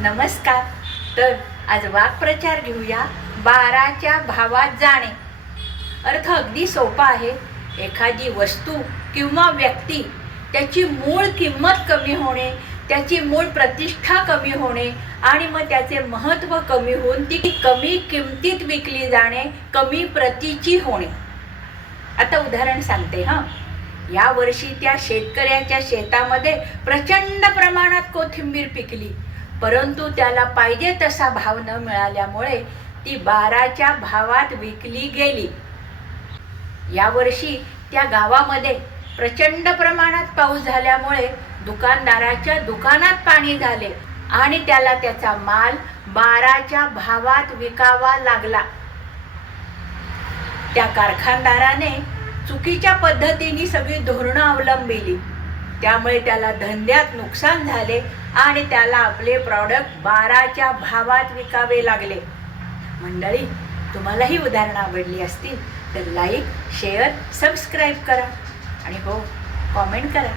नमस्कार. तर आज वाक्प्रचार घेऊया 12च्या भावात जाणे. अर्थ अगदी सोपा आहे. एखादी वस्तू किंवा व्यक्ती त्याची मूळ किंमत कमी होणे, त्याची मूळ प्रतिष्ठा कमी होणे आणि मग त्याचे महत्त्व कमी होऊन ती कमी किमतीत विकली जाणे, कमी प्रतीची होणे. आता उदाहरण सांगते हां. या वर्षी त्या शेतकऱ्याच्या शेतामध्ये प्रचंड प्रमाणात कोथिंबीर पिकली, परंतु त्याला पाहिजे तसा भाव न मिळाल्यामुळे ती 12च्या भावात विकली गेली. यावर्षी त्या गावामध्ये प्रचंड प्रमाणात पाऊस झाल्यामुळे दुकानदाराच्या दुकानात पाणी झाले आणि त्याला त्याचा माल 12च्या भावात विकावा लागला. त्या कारखानदाराने चुकीच्या पद्धतीने सगळी धोरणं अवलंबिली, त्यामुळे त्याला धंद्यात नुकसान झाले आणि त्याला आपले प्रॉडक्ट 12च्या भावात विकावे लागले. मंडळी, तुम्हाला ही उदाहरणं आवडली असतील तर लाईक, शेअर, सबस्क्राईब करा आणि हो, कॉमेंट करा.